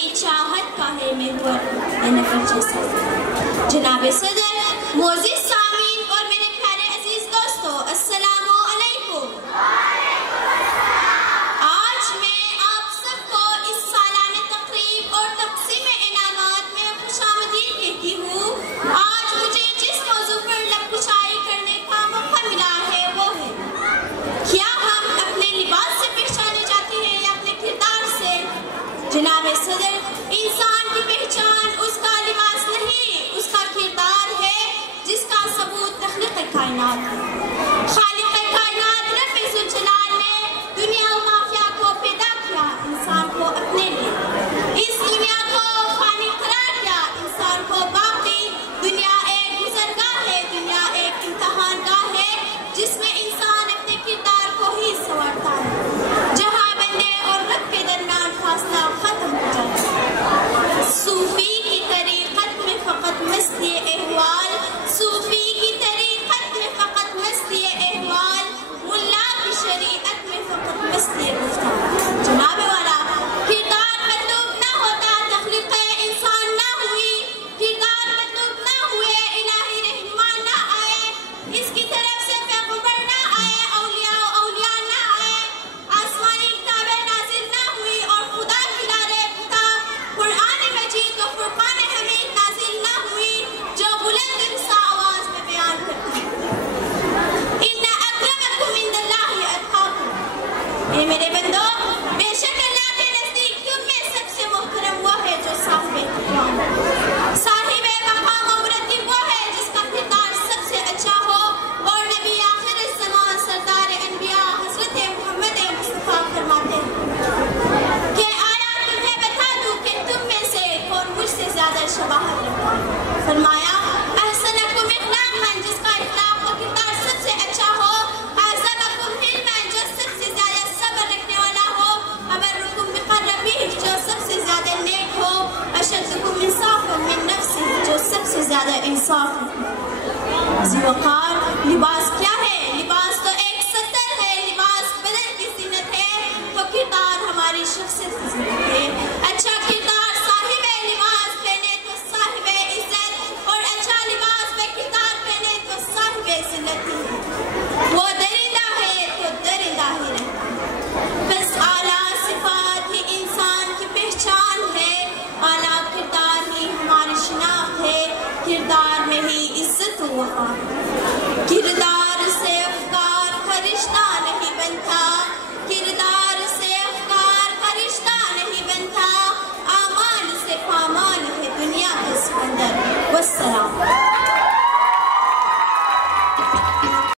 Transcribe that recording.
تیری چاہت کا ہے محور نفر جیسا. جناب صدر، معزز سامعین اور میرے پیارے عزیز دوستو، السلام علیکم. آج میں آپ سب کو اس سالانہ تقریب اور تقسیم انعامات میں خوش آمدید کہتی ہوں. آج مجھے جس موضوع پر لب کشائی کرنے کا موقع ملا ہے وہ ہے کیا ہم اپنے لباس سے پہچانے جاتے ہیں یا اپنے کردار سے. جناب صدر، انسان کی پہچان اس کا لباس نہیں، اس کا کردار ہے جس کا ثبوت تخلیق کائنات ہے. خالق کائنات رب ذوالجلال نے دنیا و مافیا کو پیدا کیا انسان کو اپنے لیے. اس دنیا کو فانی قرار دیا، انسان کو باقی. دنیا ایک گزرگاہ ہے، دنیا ایک امتحان گاہ ہے جس میں انسان اپنے کردار کو ہی سنوارتا ہے، جہاں بندے اور رب کے درمیان فاصلہ ختم ہو جاتا ہے. صوفی کی طریقت میں فقط مثلی احوال، صوفی کی طریقت میں فقط مثلی احوال، ملا کی شریعت میں فقط مثلی گفتار. جناب والا، کردار مطلوب نہ ہوتا تخلیق انسان نہ ہوئی، کردار مطلوب نہ ہوئے الہی رہنما نہ آئے، اس کی طرف سے پیغمبر نہ آئے، اولیاء نہ آئے، آسمانی کتابیں نازل نہ ہوئی اور خدا کی لارے کتاب قرآن مجید و فرقان حمید نازل نہ ہوئی جو بلند رسا آواز میں بیان کرتی. ان اکرمکم عند اللہ اتقاکم. اے میرے بندو، بے شک اللہ کے نزدیک تم میں سب سے محترم وہ ہے جو صاحب احترام، صاحب مقام و مرتب وہ ہے جس کا کردار سب سے اچھا ہو. اور نبی آخر الزمان سردار انبیاء حضرت محمد مصطفیٰ فرماتے ہیں کہ آیا تمہیں بتا دوں کہ تم میں سے کون مجھ سے زیادہ شباہت رکھتا ہے. فرمایا احسنکم اخلاقا، جس کا اخلاق و کردار سب سے اچھا ہو. اعظمکم حلما، جو سب سے زیادہ صبر رکھنے والا ہو. ابرکم بقربی، جو سب سے زیادہ نیک ہو. اشدکم انصافا من نفسہ، جو سب سے زیادہ انصاف رکھے. ذی وقار لباس کیا ہے؟ لباس تو ایک ستر ہے، لباس بدن کی زینت ہے، تو کردار ہماری شخصیت کی زینت ہے. اچھا کردار صاحب لباس پہنے تو صاحب عزت، اور اچھا لباس میں کردار پہنے تو صاحب ذلت ہی ہے. وہ درندہ ہے تو درندہ ہی رہے. بس اعلیٰ صفات ہی انسان کی پہچان ہے، اعلیٰ کردار ہی ہماری شناخت ہے. کردار میں ہی عزت و وقار.